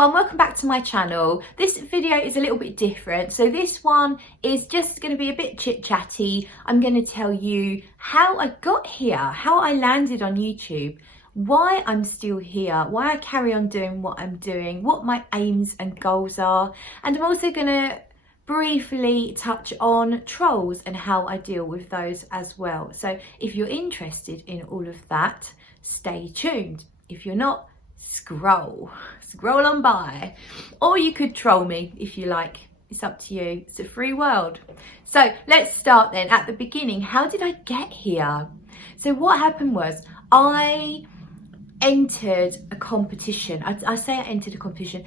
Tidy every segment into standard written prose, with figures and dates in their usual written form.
everyone, welcome back to my channel. This video is a little bit different. So this one is just going to be a bit chit chatty. I'm going to tell you how I got here, how I landed on YouTube, why I'm still here, why I carry on doing what I'm doing, what my aims and goals are. And I'm also going to briefly touch on trolls and how I deal with those as well. So if you're interested in all of that, stay tuned. If you're not, scroll on by, or you could troll me if you like. It's up to you. It's a free world. So let's start then at the beginning. How did I get here? So what happened was I entered a competition. I say I entered a competition.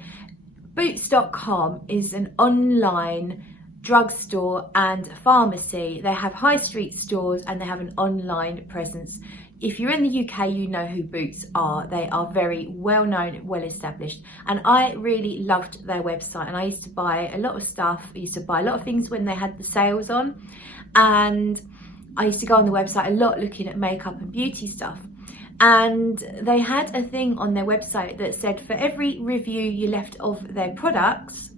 Boots.com is an online drugstore and pharmacy. They have high street stores and they have an online presence. If you're in the UK, you know who Boots are. They are very well known, well established. And I really loved their website, and I used to buy a lot of stuff. I used to buy a lot of things when they had the sales on. And I used to go on the website a lot looking at makeup and beauty stuff. And they had a thing on their website that said for every review you left of their products,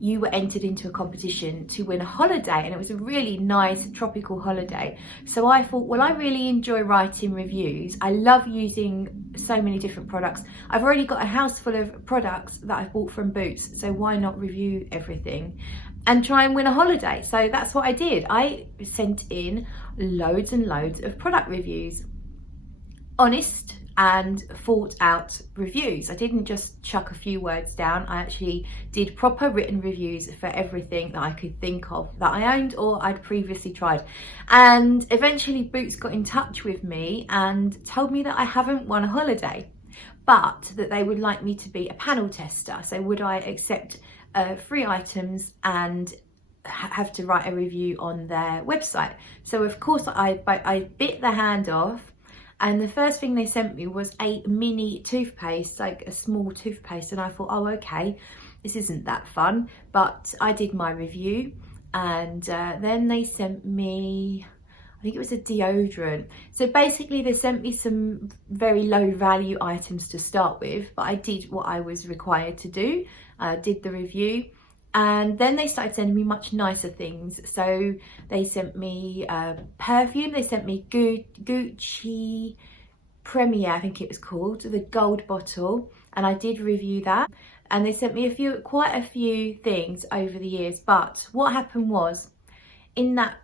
you were entered into a competition to win a holiday, and it was a really nice tropical holiday. So I thought, well, I really enjoy writing reviews. I love using so many different products. I've already got a house full of products that I've bought from Boots, so why not review everything and try and win a holiday? So that's what I did. I sent in loads and loads of product reviews, honest and thought out reviews. I didn't just chuck a few words down. I actually did proper written reviews for everything that I could think of that I owned or I'd previously tried. And eventually Boots got in touch with me and told me that I haven't won a holiday, but that they would like me to be a panel tester. So would I accept free items and have to write a review on their website? So of course I bit the hand off. And the first thing they sent me was a mini toothpaste, like a small toothpaste. And I thought, oh, okay, this isn't that fun. But I did my review, and then they sent me, I think it was a deodorant. So basically they sent me some very low value items to start with, but I did what I was required to do, did the review. And then they started sending me much nicer things. So they sent me perfume. They sent me Gucci Premiere, I think it was called, the gold bottle. And I did review that. And they sent me quite a few things over the years. But what happened was, in that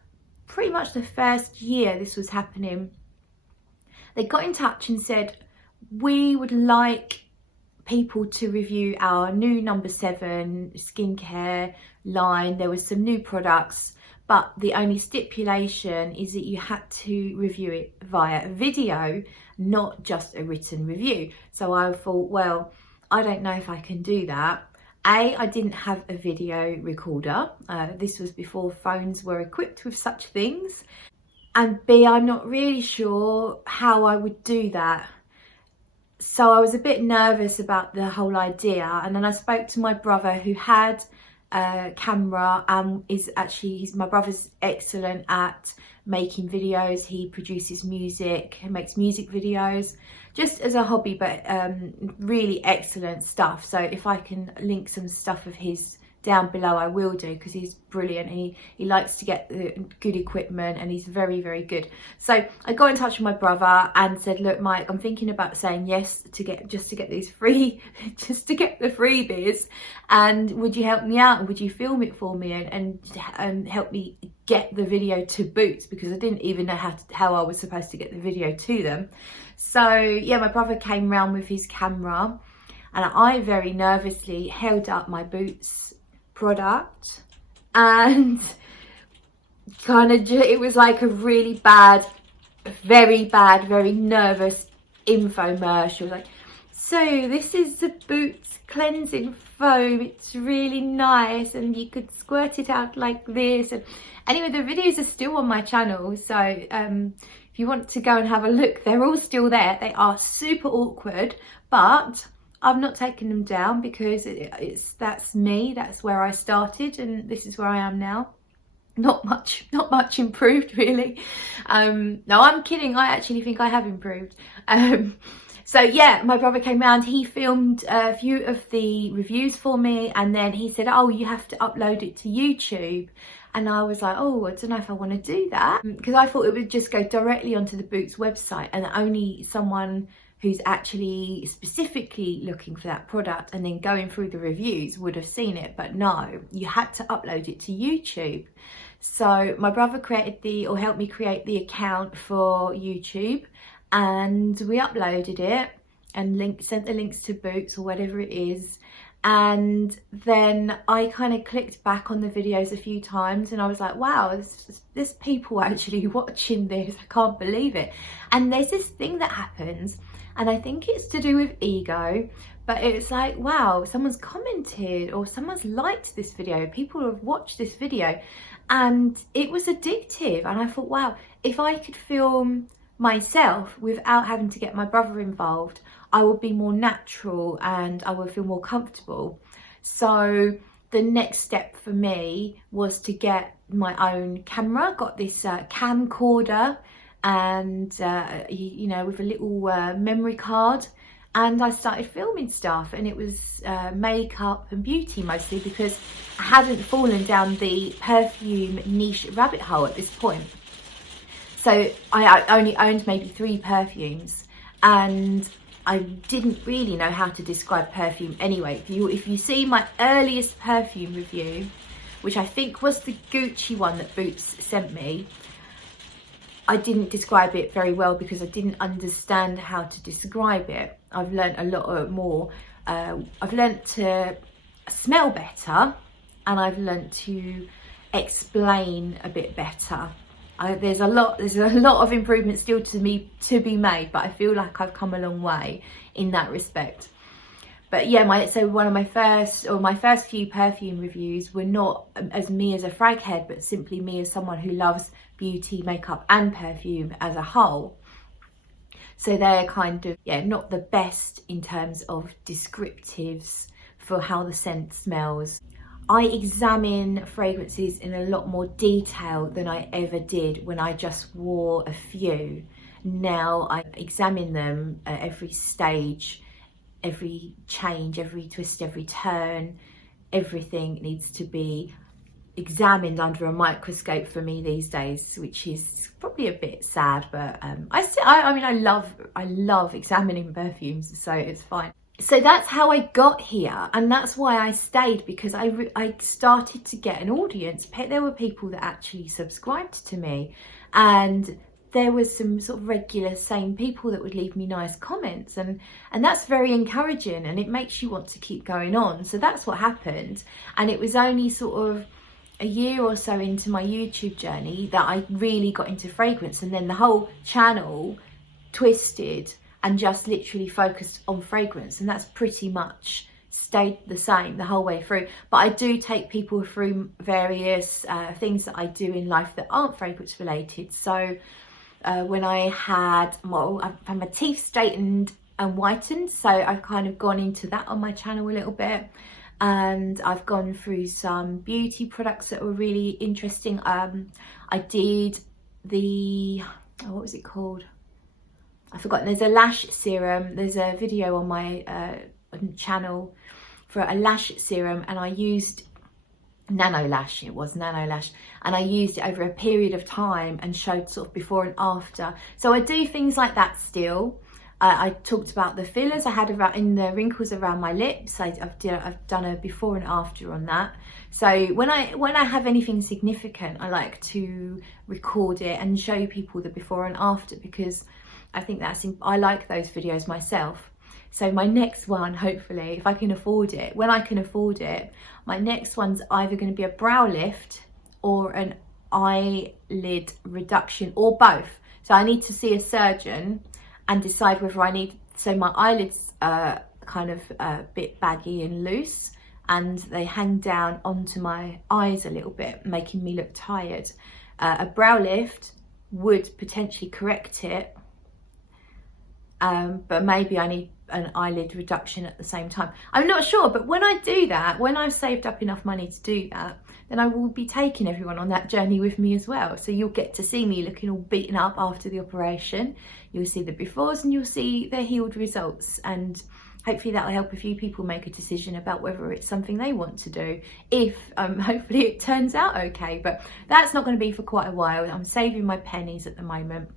pretty much the first year this was happening, they got in touch and said, we would like people to review our new number 7 skincare line. There was some new products, but the only stipulation is that you had to review it via video, not just a written review. So I thought, well, I don't know if I can do that. A, I didn't have a video recorder. This was before phones were equipped with such things. And B, I'm not really sure how I would do that. So I was a bit nervous about the whole idea, and then I spoke to my brother who had a camera and my brother's excellent at making videos. He produces music, he makes music videos just as a hobby, but really excellent stuff. So if I can link some stuff of his down below, I will do, because he's brilliant. He likes to get the good equipment, and he's very, very good. So I got in touch with my brother and said, look, Mike, I'm thinking about saying yes to get these free, just to get the freebies, and would you help me out, and would you film it for me and help me get the video to Boots, because I didn't even know how I was supposed to get the video to them. So yeah, my brother came round with his camera, and I very nervously held up my Boots product, and it was like a really bad, very nervous infomercial. Like, so this is the Boots cleansing foam, it's really nice, and you could squirt it out like this. And anyway, the videos are still on my channel, so if you want to go and have a look, they're all still there. They are super awkward, but I've not taken them down, because that's me, that's where I started, and this is where I am now. Not much improved, really. No, I'm kidding. I actually think I have improved. So yeah, my brother came round, he filmed a few of the reviews for me, and then he said, oh, you have to upload it to YouTube. And I was like, oh, I don't know if I want to do that, because I thought it would just go directly onto the Boots website and only someone who's actually specifically looking for that product and then going through the reviews would have seen it. But no, you had to upload it to YouTube. So my brother helped me create the account for YouTube, and we uploaded it and sent the links to Boots or whatever it is. And then I kind of clicked back on the videos a few times and I was like, wow, there's people actually watching this. I can't believe it. And there's this thing that happens, and I think it's to do with ego, but it's like, wow, someone's commented or someone's liked this video, people have watched this video, and it was addictive. And I thought, wow, if I could film myself without having to get my brother involved, I would be more natural and I would feel more comfortable. So the next step for me was to get my own camera. Got this camcorder, and you know, with a little memory card, and I started filming stuff, and it was makeup and beauty mostly, because I hadn't fallen down the perfume niche rabbit hole at this point. So I only owned maybe 3 perfumes, and I didn't really know how to describe perfume anyway. If you see my earliest perfume review, which I think was the Gucci one that Boots sent me, I didn't describe it very well because I didn't understand how to describe it. I've learned a lot more. I've learned to smell better, and I've learned to explain a bit better. There's a lot of improvement still to be made, but I feel like I've come a long way in that respect. But yeah, so one of my first few perfume reviews were not as me as a fraghead, but simply me as someone who loves beauty, makeup and perfume as a whole. So they're kind of, yeah, not the best in terms of descriptives for how the scent smells. I examine fragrances in a lot more detail than I ever did when I just wore a few. Now I examine them at every stage, every change, every twist, every turn. Everything needs to be examined under a microscope for me these days, which is probably a bit sad, but I love examining perfumes, so it's fine. So that's how I got here, and that's why I stayed, because I started to get an audience. There were people that actually subscribed to me, and there was some sort of regular same people that would leave me nice comments, and that's very encouraging, and it makes you want to keep going on. So that's what happened, and it was only sort of a year or so into my YouTube journey that I really got into fragrance, and then the whole channel twisted and just literally focused on fragrance, and that's pretty much stayed the same the whole way through. But I do take people through various things that I do in life that aren't fragrance related. So when I've had my teeth straightened and whitened, so I've kind of gone into that on my channel a little bit, and I've gone through some beauty products that were really interesting. I did what was it called? I've forgotten. There's a lash serum. There's a video on my channel for a lash serum, and I used Nano Lash. It was Nano Lash, and I used it over a period of time and showed sort of before and after. So I do things like that still. I talked about the fillers I had in the wrinkles around my lips. I've done a before and after on that. So when I have anything significant, I like to record it and show people the before and after, because I think I like those videos myself. So my next one, hopefully, if I can afford it, when I can afford it, my next one's either going to be a brow lift or an eyelid reduction, or both. So I need to see a surgeon and decide whether I need, so my eyelids are kind of a bit baggy and loose, and they hang down onto my eyes a little bit, making me look tired. A brow lift would potentially correct it, but maybe I need an eyelid reduction at the same time. I'm not sure, but when I do that, when I've saved up enough money to do that, then I will be taking everyone on that journey with me as well. So you'll get to see me looking all beaten up after the operation. You'll see the befores and you'll see the healed results, and hopefully that will help a few people make a decision about whether it's something they want to do, if hopefully it turns out okay. But that's not going to be for quite a while. I'm saving my pennies at the moment.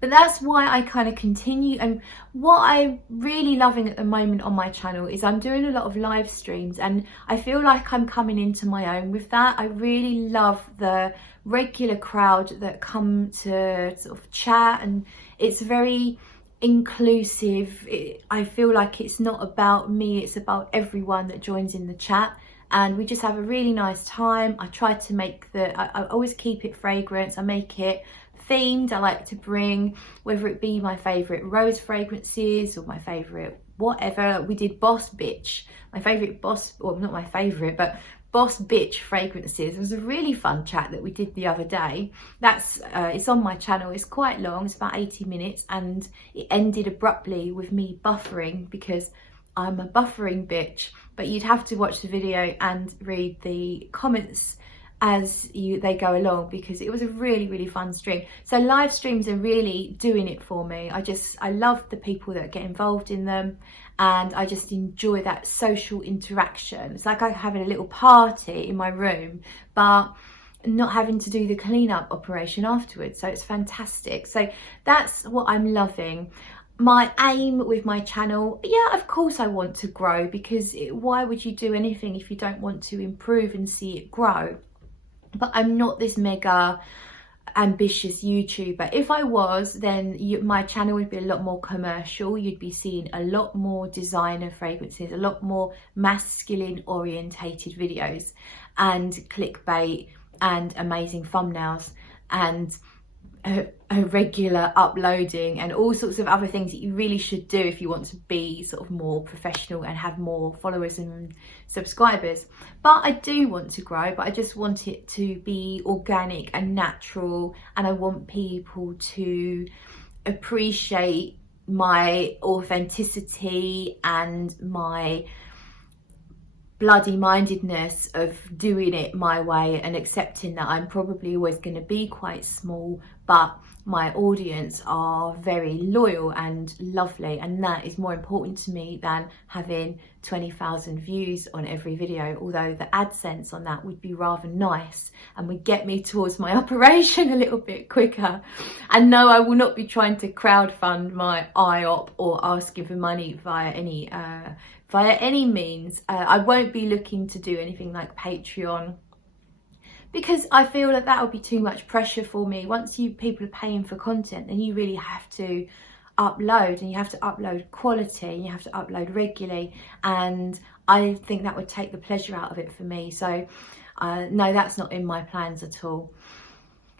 But that's why I kind of continue. And what I'm really loving at the moment on my channel is I'm doing a lot of live streams, and I feel like I'm coming into my own with that. I really love the regular crowd that come to sort of chat, and it's very inclusive. I feel like it's not about me, it's about everyone that joins in the chat, and we just have a really nice time. I try to make I always keep it fragrance. I make it themed. I like to bring, whether it be my favorite rose fragrances or my favorite whatever. We did Boss Bitch, my favorite boss, or not my favorite, but Boss Bitch fragrances. It was a really fun chat that we did the other day. That's it's on my channel. It's quite long, it's about 80 minutes, and it ended abruptly with me buffering, because I'm a buffering bitch. But you'd have to watch the video and read the comments as they go along, because it was a really fun stream. So live streams are really doing it for me. I love the people that get involved in them, and I just enjoy that social interaction. It's like I'm having a little party in my room, but not having to do the cleanup operation afterwards. So it's fantastic. So that's what I'm loving. My aim with my channel, yeah, of course I want to grow, because why would you do anything if you don't want to improve and see it grow? But I'm not this mega ambitious YouTuber. If I was, then my channel would be a lot more commercial. You'd be seeing a lot more designer fragrances, a lot more masculine orientated videos, and clickbait, and amazing thumbnails, and a regular uploading, and all sorts of other things that you really should do if you want to be sort of more professional and have more followers and subscribers. But I do want to grow, but I just want it to be organic and natural, and I want people to appreciate my authenticity and my bloody mindedness of doing it my way, and accepting that I'm probably always going to be quite small, but my audience are very loyal and lovely, and that is more important to me than having 20,000 views on every video, although the AdSense on that would be rather nice and would get me towards my operation a little bit quicker. And no, I will not be trying to crowdfund my IOP or asking for money via any means. I won't be looking to do anything like Patreon, because I feel that that would be too much pressure for me. Once people are paying for content, then you really have to upload, and you have to upload quality, and you have to upload regularly, and I think that would take the pleasure out of it for me. So no, that's not in my plans at all.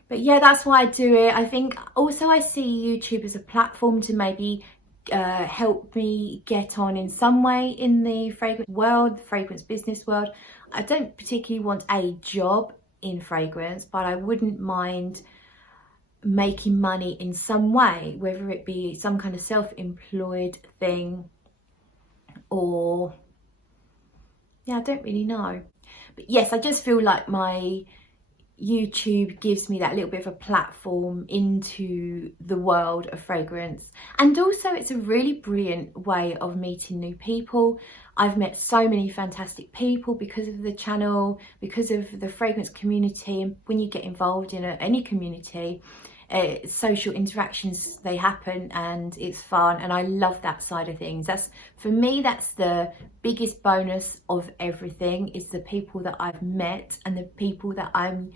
But yeah, that's why I do it. I think also I see YouTube as a platform to maybe help me get on in some way in the fragrance world, the fragrance business world. I don't particularly want a job in fragrance, but I wouldn't mind making money in some way, whether it be some kind of self-employed thing, or yeah, I don't really know. But yes, I just feel like my YouTube gives me that little bit of a platform into the world of fragrance, and also it's a really brilliant way of meeting new people. I've met so many fantastic people because of the channel, because of the fragrance community, and when you get involved in any community, social interactions, they happen, and it's fun, and I love that side of things. For me, that's the biggest bonus of everything, is the people that I've met and the people that I'm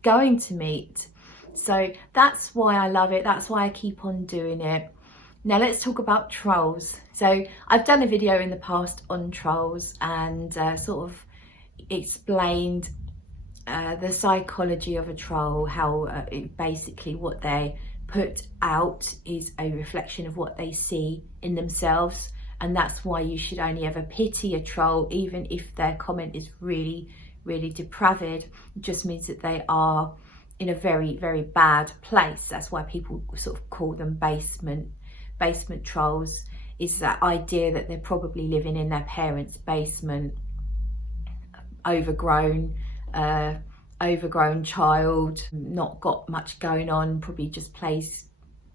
going to meet. So that's why I love it, that's why I keep on doing it. Now let's talk about trolls. So I've done a video in the past on trolls, and sort of explained the psychology of a troll, how basically what they put out is a reflection of what they see in themselves, and that's why you should only ever pity a troll, even if their comment is really depraved. It just means that they are in a very bad place. That's why people sort of call them basement trolls. is that idea that they're probably living in their parents' basement, overgrown child, not got much going on, probably just plays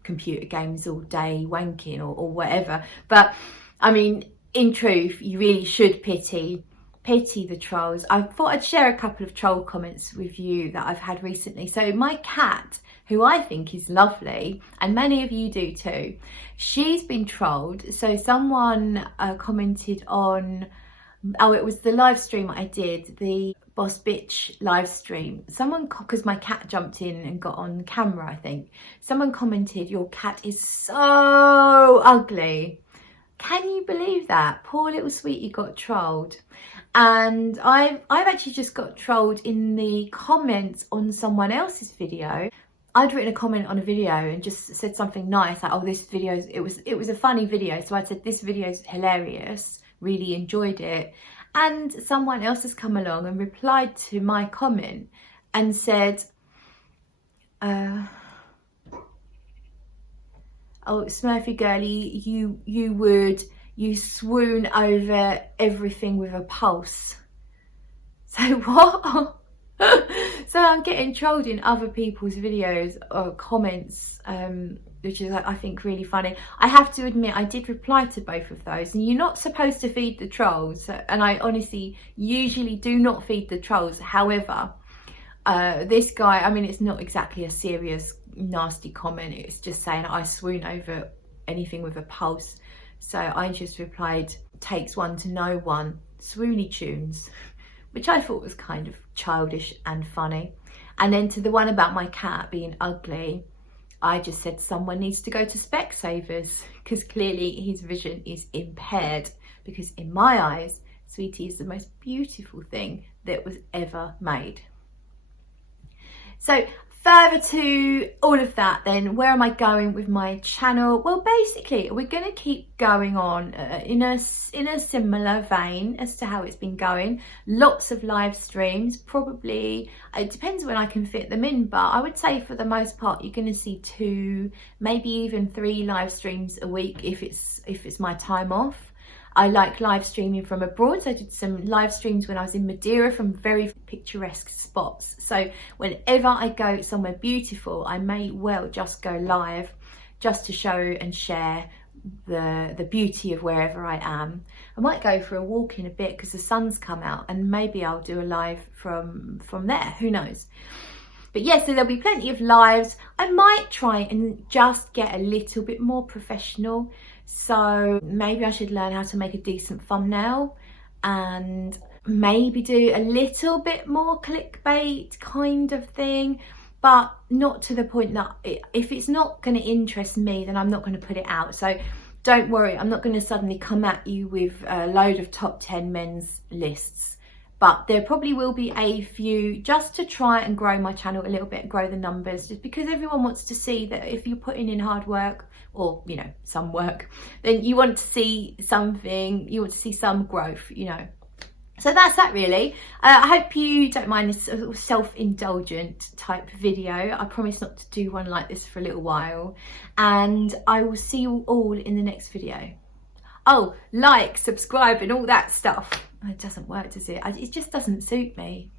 computer games all day, wanking or whatever. But I mean, in truth, you really should pity the trolls. I thought I'd share a couple of troll comments with you that I've had recently. So my cat, who I think is lovely, and many of you do too, she's been trolled. So someone commented on, oh, it was the live stream I did, the Boss Bitch live stream. Someone, because my cat jumped in and got on camera, I think. Someone commented, "Your cat is so ugly." Can you believe that? Poor little sweetie got trolled. And I've actually just got trolled in the comments on someone else's video. I'd written a comment on a video and just said something nice, like, "Oh, this video, it was a funny video." So I said, "This video is hilarious, really enjoyed it." And someone else has come along and replied to my comment and said, "Oh, Smurfy girlie, you swoon over everything with a pulse." So what? So I'm getting trolled in other people's videos or comments, which is, I think, really funny. I have to admit, I did reply to both of those, and you're not supposed to feed the trolls, and I honestly usually do not feed the trolls. However, this guy, I mean, it's not exactly a serious nasty comment, it's just saying I swoon over anything with a pulse. So I just replied, "Takes one to know one, swoony tunes," which I thought was kind of childish and funny. And then to the one about my cat being ugly, I just said someone needs to go to Specsavers, because clearly his vision is impaired, because in my eyes, Sweetie is the most beautiful thing that was ever made. So further to all of that then, where am I going with my channel? Well, basically, we're going to keep going on in a similar vein as to how it's been going. Lots of live streams, probably, it depends when I can fit them in, but I would say for the most part, you're going to see 2, maybe even 3 live streams a week if it's my time off. I like live streaming from abroad, so I did some live streams when I was in Madeira from very picturesque spots. So whenever I go somewhere beautiful, I may well just go live just to show and share the beauty of wherever I am. I might go for a walk in a bit because the sun's come out, and maybe I'll do a live from there, who knows. But yeah, so there'll be plenty of lives. I might try and just get a little bit more professional. So maybe I should learn how to make a decent thumbnail and maybe do a little bit more clickbait kind of thing, but not to the point that if it's not going to interest me, then I'm not going to put it out. So don't worry, I'm not going to suddenly come at you with a load of top 10 men's lists. But there probably will be a few just to try and grow my channel a little bit, grow the numbers, just because everyone wants to see that if you're putting in hard work, or, you know, some work, then you want to see something, you want to see some growth, you know. So that's that really. I hope you don't mind this self-indulgent type video. I promise not to do one like this for a little while. And I will see you all in the next video. Oh, like, subscribe and all that stuff. It doesn't work, does it? It just doesn't suit me.